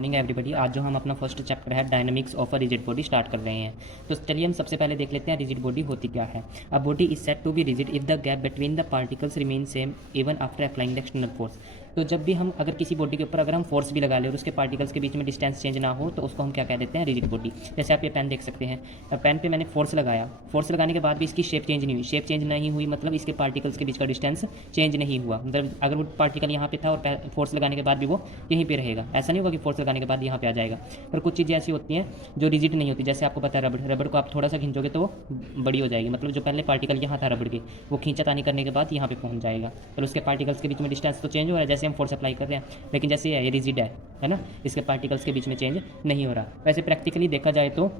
Morning everybody. आज जो हम अपना फर्स्ट चैप्टर है dynamics of a rigid body start कर रहे हैं। तो चलिए हम सबसे पहले देख लेते हैं रिजिड बॉडी होती क्या है। A body is said to be rigid if the gap between the particles remain same even after applying the external force. तो जब भी हम अगर किसी बॉडी के ऊपर अगर हम फोर्स भी लगा ले और उसके पार्टिकल्स के बीच में डिस्टेंस चेंज ना हो तो उसको हम क्या कह देते हैं, रिजिड बॉडी। जैसे आप ये पेन देख सकते हैं, पेन पे मैंने फोर्स लगाया, फोर्स लगाने के बाद भी इसकी शेप चेंज नहीं हुई। शेप चेंज नहीं हुई मतलब इसके पार्टिकल्स के बीच का डिस्टेंस चेंज नहीं हुआ। मतलब अगर वो पार्टिकल यहाँ पे था और फोर्स लगाने के बाद भी वो यहीं पे रहेगा, ऐसा नहीं होगा कि फोर्स लगाने के बाद यहाँ पे आ जाएगा। पर कुछ चीज़ें ऐसी होती हैं जो रिजिड नहीं होती। जैसे आपको पता है रबड़, रबड़ को आप थोड़ा सा खींचोगे तो वो बड़ी हो जाएगी। मतलब जो पहले पार्टिकल यहाँ था रबड़ के, वो खींचातानी करने के बाद यहाँ पे पहुँच जाएगा। तो उसके पार्टिकल्स के बीच में डिस्टेंस तो चेंज हो रहा है जैसे हम फोर्स अप्लाई कर रहे हैं, लेकिन जैसे ये रिजिड है ना, इसके पार्टिकल्स के बीच में चेंज नहीं हो रहा। वैसे प्रैक्टिकली देखा जाए तो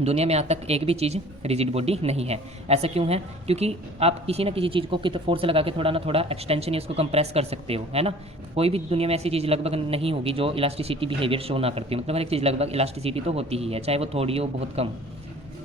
दुनिया में आज तक एक भी चीज़ रिजिड बॉडी नहीं है। ऐसा क्यों है? क्योंकि आप किसी ना किसी चीज़ को कितना फोर्स लगा के थोड़ा ना थोड़ा एक्सटेंशन या उसको कंप्रेस कर सकते हो, है ना। कोई भी दुनिया में ऐसी चीज़ लगभग नहीं होगी जो इलास्टिसिटी बिहेवियर शो ना करती हो। मतलब हर एक चीज़ लगभग इलास्टिसिटी तो होती ही है, चाहे वो थोड़ी हो बहुत कम।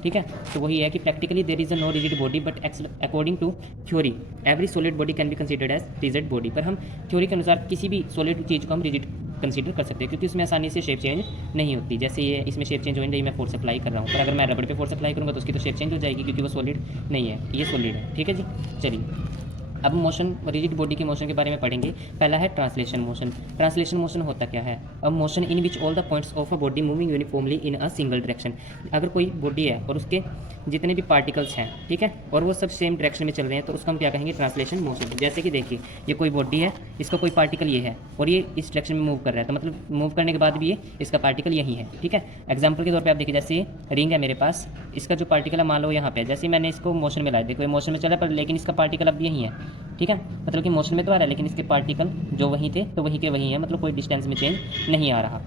ठीक है, तो वही है कि practically there is a no rigid body but according to theory every solid body can be considered as rigid body. पर हम थ्योरी के अनुसार किसी भी सॉलिड चीज़ को हम रिजिड कंसीडर कर सकते हैं क्योंकि उसमें आसानी से शेप चेंज नहीं होती। जैसे ये इसमें शेप चेंज हो रही है, मैं फोर्स अप्लाई कर रहा हूँ, पर अगर मैं रबड़ पे फोर्स अप्लाई करूँगा तो उसकी तो शेप चेंज हो जाएगी क्योंकि वो सॉलिड नहीं है, ये सॉलिड है। ठीक है जी, चलिए अब मोशन, रिजिड बॉडी के मोशन के बारे में पढ़ेंगे। पहला है ट्रांसलेशन मोशन। ट्रांसलेशन मोशन होता क्या है? A motion in which all the points of a body moving uniformly in a single direction. अगर कोई बॉडी है और उसके जितने भी पार्टिकल्स हैं, ठीक है, और वो सब सेम डायरेक्शन में चल रहे हैं तो उसको हम क्या कहेंगे, ट्रांसलेशन मोशन। जैसे कि देखिए ये कोई बॉडी है, इसका कोई पार्टिकल ये है और ये इस डायरेक्शन में मूव कर रहा है, तो मतलब मूव करने के बाद भी ये इसका पार्टिकल यही है। ठीक है, एग्जाम्पल के तौर पर आप देखिए, जैसे ये रिंग है मेरे पास, इसका जो पार्टिकल है मान लो यहाँ पे, जैसे मैंने इसको मोशन में लाया, देखो ये मोशन में चला पर लेकिन इसका पार्टिकल अब यही है। ठीक है, मतलब कि मोशन में तो आ रहा है लेकिन इसके पार्टिकल जो वहीं थे तो वहीं के वहीं है, मतलब कोई डिस्टेंस में चेंज नहीं आ रहा।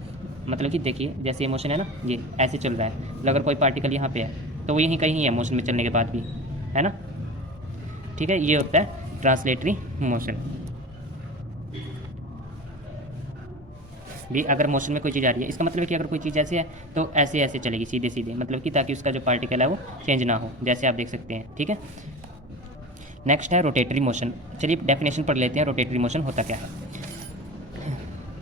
मतलब कि देखिए जैसे ये मोशन है ना, ये ऐसे चल रहा है, मतलब अगर कोई पार्टिकल यहाँ पे है तो वो यहीं कहीं है मोशन में चलने के बाद भी, है ना। ठीक है, ये होता है ट्रांसलेटरी मोशन। भी अगर मोशन में कोई चीज़ आ रही है, इसका मतलब है कि अगर कोई चीज़ ऐसे है तो ऐसे ऐसे चलेगी सीधे सीधे, मतलब कि ताकि उसका जो पार्टिकल है वो चेंज ना हो, जैसे आप देख सकते हैं। ठीक है, नेक्स्ट है रोटेटरी मोशन। चलिए डेफिनेशन पढ़ लेते हैं, रोटेटरी मोशन होता क्या है।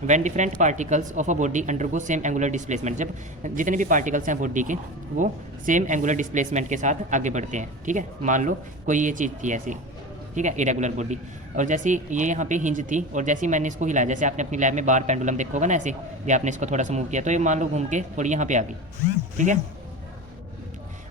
When different particles of a body undergo same angular displacement, जब जितने भी पार्टिकल्स हैं बॉडी के वो सेम एंगुलर डिस्प्लेसमेंट के साथ आगे बढ़ते हैं। ठीक है, मान लो कोई ये चीज़ थी ऐसी, ठीक है, इरेगुलर बॉडी, और जैसे ये यहाँ पे हिंज थी और जैसे ही मैंने इसको हिलाया, जैसे आपने अपनी लैब में बार पेंडुलम देखा होगा ना, ऐसे या आपने इसको थोड़ा सा मूव किया तो ये मान लो घूम के थोड़ी यहाँ पे आ गई। ठीक है,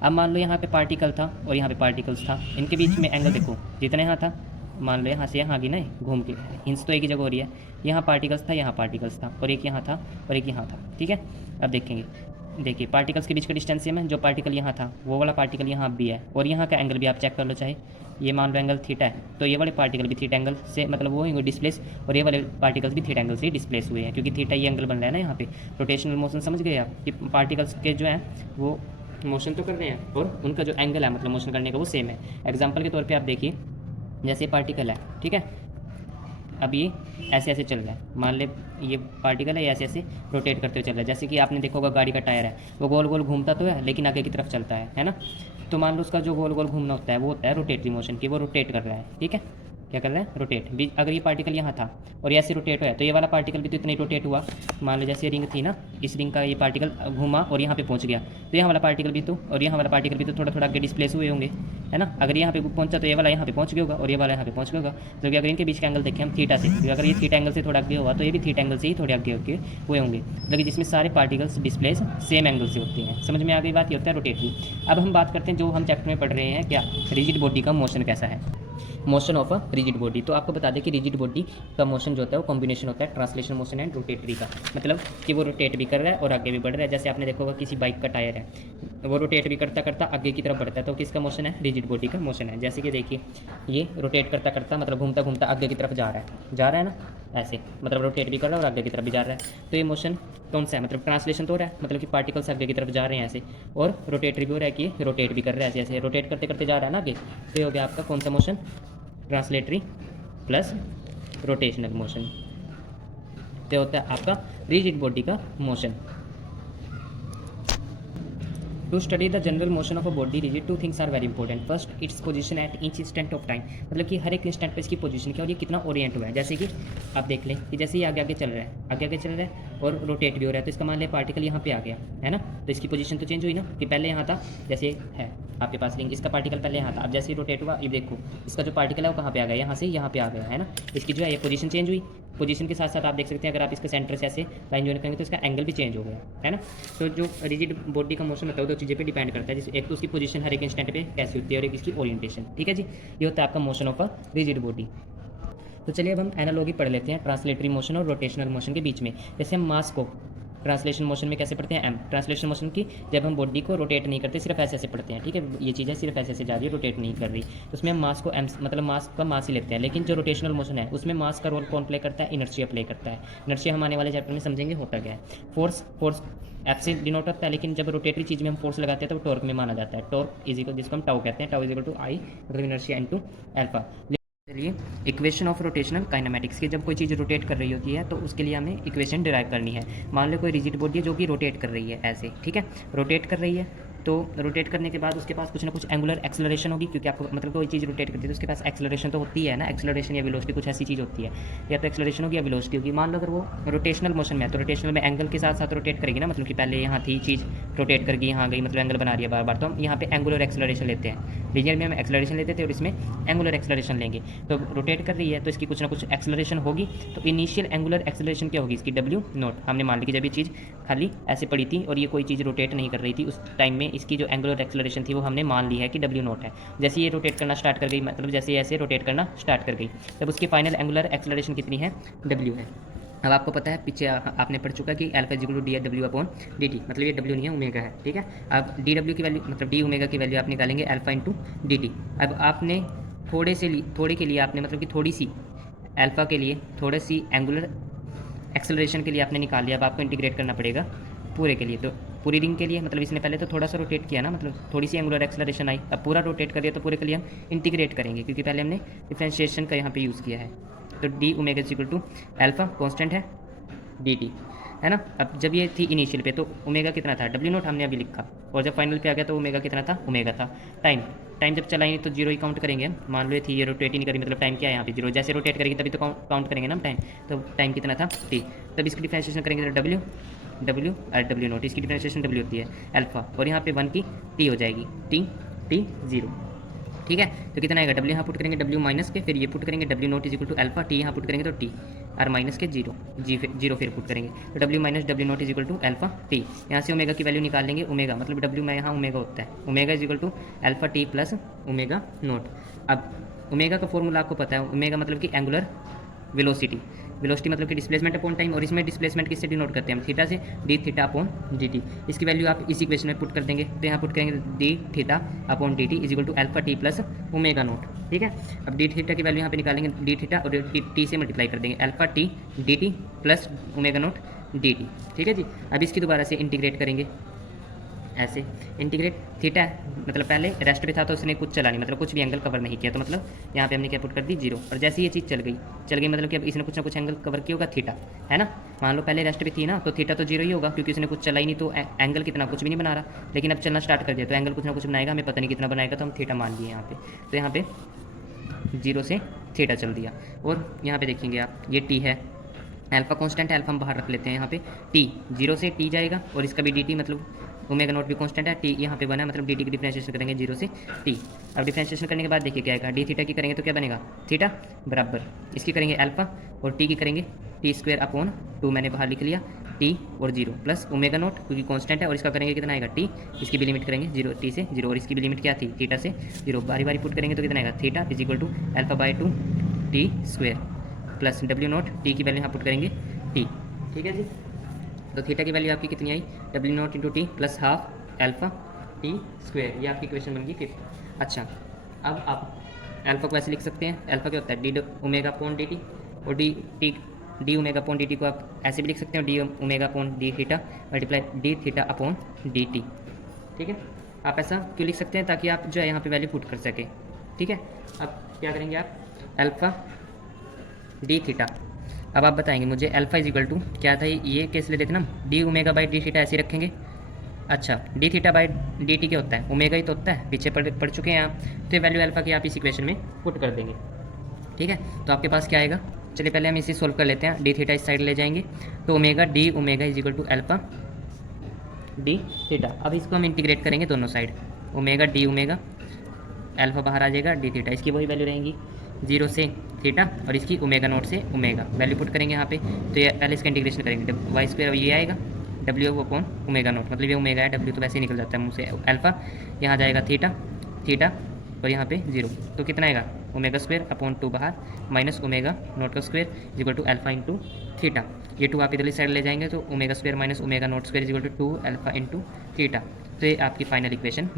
अब मान लो यहाँ पे पार्टिकल था और यहाँ पे पार्टिकल्स था, इनके बीच में एंगल देखो, जितना यहाँ था, मान लो यहाँ से यहाँ आ गई ना घूम के, हिंस तो एक ही जगह हो रही है, यहाँ पार्टिकल्स था, यहाँ पार्टिकल्स था, और एक यहाँ था और एक यहाँ था। ठीक है, अब देखेंगे, देखिए पार्टिकल्स के बीच का डिस्टेंस सेम है, जो पार्टिकल यहाँ था वो वाला पार्टिकल यहाँ भी है, और यहाँ का एंगल भी आप चेक कर लो, चाहे ये मान लो एंगल थीटा है तो ये वाले पार्टिकल भी थीटा एंगल से, मतलब वो होंगे डिस्प्लेस, और ये वाले पार्टिकल्स भी थीटा एंगल से डिस्प्लेस हुए हैं क्योंकि थीटा ये एंगल बन रहा है ना यहाँ पे। रोटेशनल मोशन समझ गए आप कि पार्टिकल्स के जो है वो मोशन तो कर रहे हैं और उनका जो एंगल है मतलब मोशन करने का वो सेम है। एग्जांपल के तौर पे आप देखिए, जैसे पार्टिकल है, ठीक है, अब ये ऐसे ऐसे चल रहा है, मान ले ये पार्टिकल है, ये ऐसे ऐसे रोटेट करते हुए चल रहा है। जैसे कि आपने देखा होगा गाड़ी का टायर है, वो गोल गोल घूमता तो है लेकिन आगे की तरफ चलता है ना। तो मान लो उसका जो गोल गोल घूमना होता है वो होता है रोटेटरी मोशन, कि वो रोटेट कर रहा है। ठीक है, क्या कर रहा है, रोटेट भी। अगर ये पार्टिकल यहाँ था और ऐसे रोटेट हुआ तो ये वाला पार्टिकल भी तो इतना ही रोटेट हुआ। मान लो जैसे रिंग थी ना, इस रिंग का ये पार्टिकल घूमा और यहाँ पे पहुँच गया तो यहाँ वाला पार्टिकल भी तो और यहाँ वाला पार्टिकल भी तो थोड़ा थोड़ा आगे डिस्प्लेस हुए होंगे, है ना। अगर यहाँ पे पहुँचा तो ये वाला यहाँ पे पहुँच गया होगा और ये वाला यहाँ पे पहुँच गया होगा। तो अगर इनके बीच का एंगल देखें हम थीटा से, तो अगर ये थीटा एंगल से थोड़ा आगे हुआ तो ये भी थीटा एंगल से ही थोड़े आगे होके हुए होंगे, मतलब जिसमें सारे पार्टिकल्स डिस्प्लेस सेम एंगल से होते हैं। समझ में आ गई बात, ये होता है रोटेटरी। अब हम बात करते हैं जो हम चैप्टर में पढ़ रहे हैं, क्या रिजिड बॉडी का मोशन कैसा है, motion of a rigid body. तो आपको बता दें कि रिजिड बॉडी का मोशन जो होता है वो कॉम्बिनेशन होता है ट्रांसलेशन मोशन एंड रोटेटरी का, मतलब कि वो रोटेट भी कर रहा है और आगे भी बढ़ रहा है। जैसे आपने देखा होगा किसी बाइक का टायर है, वो रोटेट भी करता करता आगे की तरफ बढ़ता है, तो किसका मोशन है, रिजिड बॉडी का मोशन है। जैसे कि देखिए ये रोटेट करता करता मतलब घूमता घूमता आगे की तरफ जा रहा है ना, ऐसे मतलब रोटेट भी कर रहा है और आगे की तरफ भी जा रहा है। तो ये मोशन कौन सा है, मतलब ट्रांसलेशन तो हो रहा है, मतलब कि पार्टिकल्स आगे की तरफ जा रहे हैं ऐसे, और रोटेटरी भी हो रहा है कि रोटेट भी कर रहा है ऐसे ऐसे, रोटेट करते करते जा रहा है ना आगे। तो ये हो गया आपका कौन सा motion, translatory plus rotational motion. तो होता है आपका रिजिड बॉडी का motion. To study the general motion of a body rigid, two things are very important. First, its position at each instant of time, मतलब कि हर एक इंस्टेंट पे इसकी पोजीशन क्या और ये कितना ओरिएंट हुआ है। जैसे कि आप देख लें कि जैसे ये आगे आगे चल रहा है, आगे आगे चल रहा है और रोटेट भी हो रहा है, तो इसका मान लिया पार्टिकल यहाँ पे आ गया है ना, तो इसकी पोजीशन तो चेंज हुई ना, कि पहले यहाँ था, जैसे है आपके पास लिंक, इसका पार्टिकल पहले यहाँ था, अब जैसे ही रोटेट हुआ, ये देखो इसका जो पार्टिकल है वो कहाँ पे आ गया, यहाँ से यहाँ पे आ गया है ना, इसकी जो है ये पोजीशन चेंज हुई। पोजीशन के साथ साथ आप देख सकते हैं अगर आप इसके सेंटर से ऐसे लाइन ज्वाइन करेंगे तो इसका एंगल भी चेंज हो गया है ना। तो जो रिजिड बॉडी का मोशन होता है वो दो चीज़ें पे डिपेंड करता है, जैसे एक तो उसकी पोजीशन हर एक इंस्टेंट पे कैसी होती है और एक इसकी ओरिएंटेशन। ठीक है जी, ये होता है आपका motion of a rigid body. तो चलिए अब हम एनालॉजी पढ़ लेते हैं ट्रांसलेटरी मोशन और रोटेशनल मोशन के बीच में। जैसे हम मास को ट्रांसलेशन मोशन में कैसे पढ़ते हैं, एम ट्रांसलेशन मोशन की, जब हम बॉडी को रोटेट नहीं करते, सिर्फ ऐसे ऐसे पढ़ते हैं। ठीक है, ये चीज़ है सिर्फ ऐसे ऐसे जा रही है, रोटेट नहीं कर रही, तो उसमें हम मास को एम मतलब मास का मास ही लेते हैं। लेकिन जो रोटेशनल मोशन है उसमें मास का रोल कौन प्ले करता है, इनर्शिया प्ले करता है। इनर्शिया हम आने वाले चैप्टर में समझेंगे होता क्या है। फोर्स एफ से डिनोट होता है, लेकिन जब रोटेटरी चीज़ में हम फोर्स लगाते हैं तो टॉर्क में माना जाता है। टॉर्क इज इक्वल, जिसको हम टाउ कहते हैं, टाउ इज इक्वल टू आई मतलब इनर्शिया इनटू अल्फा। चलिए इक्वेशन ऑफ रोटेशनल काइनेमेटिक्स की, जब कोई चीज़ रोटेट कर रही होती है तो उसके लिए हमें इक्वेशन डिराइव करनी है। मान लो कोई रिजिड बॉडी है जो कि रोटेट कर रही है ऐसे, ठीक है, रोटेट कर रही है, तो रोटेट करने के बाद उसके पास कुछ ना कुछ एंगुलर एक्सेलरेशन होगी, क्योंकि आपको मतलब कोई चीज़ रोटेट करती है तो उसके पास एक्सेलरेशन तो होती है ना, एक्सेलरेशन या वेलोसिटी कुछ ऐसी चीज़ होती है, या तो एक्सेलरेशन होगी या वेलोसिटी होगी। मान लो अगर वो रोटेशनल मोशन में है तो रोटेशनल में एंगल के साथ साथ रोटेट करेगी ना, मतलब कि पहले यहाँ थी चीज़, रोटेट करके यहाँ गई, मतलब एंगल बना रही है बार बार, तो हम यहाँ पे एंगुलर एक्सेलरेशन लेते हैं। लीनियर में हम एक्सेलरेशन लेते थे और इसमें एंगुलर एक्सेलरेशन लेंगे। तो रोटेट कर रही है तो इसकी कुछ ना कुछ एक्सेलरेशन होगी, तो इनिशियल एंगुलर एक्सेलरेशन क्या होगी इसकी, डब्ल्यू नोट। हमने मान ली कि जब ये चीज़ खाली ऐसे पड़ी थी और ये कोई चीज़ रोटेट नहीं कर रही थी, उस टाइम में इसकी जो एंगुलर एक्सेलरेशन थी वो हमने मान ली है कि डब्ल्यू नोट है। जैसे ये रोटेट करना स्टार्ट कर गई, मतलब जैसे ऐसे रोटेट करना स्टार्ट कर गई, तब उसकी फाइनल एंगुलर एक्सेलरेशन कितनी है, डब्ल्यू है। अब आपको पता है, पीछे आपने पढ़ चुका कि अल्फा इक्वल टू डी डब्ल्यू अपॉन डी टी, मतलब ये डब्ल्यू नहीं है ओमेगा है, ठीक है। अब डी डब्ल्यू की वैल्यू मतलब डी ओमेगा की वैल्यू आप निकालेंगे अल्फा इंटू डी टी। अब आपने थोड़े के लिए आपने मतलब कि थोड़ी सी अल्फा के लिए थोड़ी सी एंगुलर एक्सेलरेशन के लिए आपने निकाल लिया। अब आपको इंटीग्रेट करना पड़ेगा पूरे के लिए, तो पूरी रिंग के लिए मतलब इसने पहले तो थोड़ा सा रोटेट किया ना, मतलब थोड़ी सी एंगुलर एक्सेलरेशन आई, अब पूरा रोटेट कर दिया, तो पूरे के लिए हम इंटीग्रेट करेंगे क्योंकि पहले हमने डिफरेंशिएशन का यहाँ पे यूज़ किया है। तो d omega equal to alpha constant है डी टी, है ना। अब जब ये थी इनिशियल पे तो ओमेगा कितना था, डब्ल्यू नोट हमने अभी लिखा, और जब फाइनल पे आ गया तो ओमेगा कितना था, ओमेगा था। टाइम जब चला ही नहीं तो जीरो ही काउंट करेंगे हम, मान लो ये थी ये रोटेट ही नहीं करी, मतलब टाइम क्या है यहाँ पे जीरो, जैसे रोटेट करेगी तभी तो काउंट करेंगे ना हम टाइम, तो टाइम कितना था टी। तब इसकी डिफरेंशिएशन करेंगे तो डब्ल्यू और डब्ल्यू नोट, इसकी डिफरेंशिएशन डब्ल्यू होती है अल्फा, और यहाँ पे 1 की टी हो जाएगी, टी 0, ठीक है। तो कितना आएगा, डब्ल्यू यहाँ पुट करेंगे डब्ल्यू माइनस के, फिर ये पुट करेंगे डब्ल्यू naught is equal to alpha, T यहाँ पुट करेंगे तो टी और माइनस के जीरो फिर पुट करेंगे, तो W minus W naught is equal to alpha T. यहाँ से ओमेगा की वैल्यू निकाल लेंगे, ओमेगा मतलब डब्ल्यू में यहाँ ओमेगा होता है, omega is equal to alpha t plus omega naught. अब ओमेगा का फॉर्मूला आपको पता है, ओमेगा मतलब कि एंगुलर वेलोसिटी मतलब कि डिस्प्लेसमेंट अपॉन टाइम, और इसमें डिस्प्लेसमेंट किससे डिनोट करते हैं हम, थीटा से, D theta upon d T. इसकी वैल्यू आप इस इक्वेशन में पुट कर देंगे, तो यहाँ पुट करेंगे d theta upon d t is equal to alpha t plus omega naught, ठीक है। अब डी थीटा की वैल्यू यहाँ पे निकालेंगे, डी थीटा और टी से मल्टीप्लाई कर देंगे, alpha T D T plus omega note D t, ठीक है जी। अब इसकी दोबारा से इंटीग्रेट करेंगे, ऐसे इंटीग्रेट, थीटा मतलब पहले रेस्ट पे था तो उसने कुछ चला नहीं, मतलब कुछ भी एंगल कवर नहीं किया, तो मतलब यहाँ पे हमने क्या पुट कर दी, जीरो। और जैसे ये चीज़ चल गई मतलब कि अब इसने कुछ ना कुछ एंगल कवर किया होगा, थीटा, है ना। मान लो पहले रेस्ट पे थी ना, तो थीटा तो जीरो ही होगा क्योंकि उसने कुछ चला ही नहीं, तो एंगल कितना कुछ भी नहीं बना रहा, लेकिन अब चलना स्टार्ट कर दिया तो एंगल कुछ ना कुछ बनाएगा, हमें पता नहीं कितना बनाएगा, तो हम थीटा मान लिए यहाँ पे। तो यहाँ पे जीरो से थीटा चल दिया, और यहाँ पे देखेंगे आप ये टी है, अल्फा कॉन्स्टेंट है, अल्फा हम बाहर रख लेते हैं, यहाँ पे टी जीरो से टी जाएगा, और इसका भी डी टी मतलब ओमेगा नोट भी कांस्टेंट है, टी यहाँ पे बना मतलब डी टी की डिफरेंशिएशन करेंगे जीरो से टी। अब डिफरेंशिएशन करने के बाद देखिए क्या आएगा, डी थीटा की करेंगे तो क्या बनेगा, थीटा बराबर इसकी करेंगे अल्फा, और टी की करेंगे टी स्क्वायर अपॉन 2 मैंने बाहर लिख लिया, टी और जीरो प्लस ओमेगा नोट क्योंकि कांस्टेंट है, और इसका करेंगे कितना आएगा टी, इसकी भी लिमिट करेंगे जीरो, टी से जीरो, और इसकी भी लिमिट क्या थी, थीटा से जीरो, बारी बारी पुट करेंगे तो कितना आएगा, theta is equal to alpha by 2 t square plus डब्ल्यू नोट, टी की वैल्यू यहाँ पुट करेंगे टी, ठीक है जी। तो थीटा की वैल्यू आपकी कितनी आई, डब्ल्यू naught into t plus half alpha t square, ये आपकी इक्वेशन बन गई 5। अच्छा, अब आप अल्फा को ऐसे लिख सकते हैं, अल्फा क्या होता है, d omega upon d t, और d omega upon d t को आप ऐसे भी लिख सकते हो, d omega upon d theta multiply d theta upon d t, ठीक है। आप ऐसा क्यों लिख सकते हैं, ताकि आप जो है यहाँ पे वैल्यू पुट कर सके, ठीक है। अब क्या करेंगे आप, अल्फा डी थीटा, अब आप बताएंगे मुझे अल्फा इज इक्वल टू क्या था, ये कैसे ले देते ना, D omega by D theta ऐसे रखेंगे, अच्छा D theta by D T क्या होता है, ओमेगा ही तो होता है, पीछे पढ़ चुके हैं आप। तो ये वैल्यू अल्फा की आप इस इक्वेशन में पुट कर देंगे, ठीक है। तो आपके पास क्या आएगा, चलिए पहले हम इसे सोल्व कर लेते हैं। डी थीटा इस साइड ले जाएंगे तो omega d omega is equal to alpha d theta. अब इसको हम इंटीग्रेट करेंगे दोनों side, omega d omega, alpha बाहर आ जाएगा, डी थीटा इसकी वही वैल्यू रहेंगी 0 से थीटा और इसकी ओमेगा नोट से ओमेगा, वैल्यू पुट करेंगे यहाँ पे। तो ये पहले इसका इंटीग्रेशन करेंगे, वाई स्क्वायर ये आएगा डब्ल्यू अपॉन ओमेगा नोट, मतलब ये ओमेगा है, डब्ल्यू तो वैसे ही निकल जाता है मुँह से, अल्फा यहाँ जाएगा थीटा थीटा और यहाँ पे 0, तो कितना आएगा ओमेगा स्क्वायर अपॉन 2 बाहर माइनस ओमेगा नोट का square is equal to alpha into theta. ये 2 आप इधरली साइड ले जाएंगे तो omega square minus omega naught square is equal to 2 alpha into theta. तो ये आपकी फाइनल इक्वेशन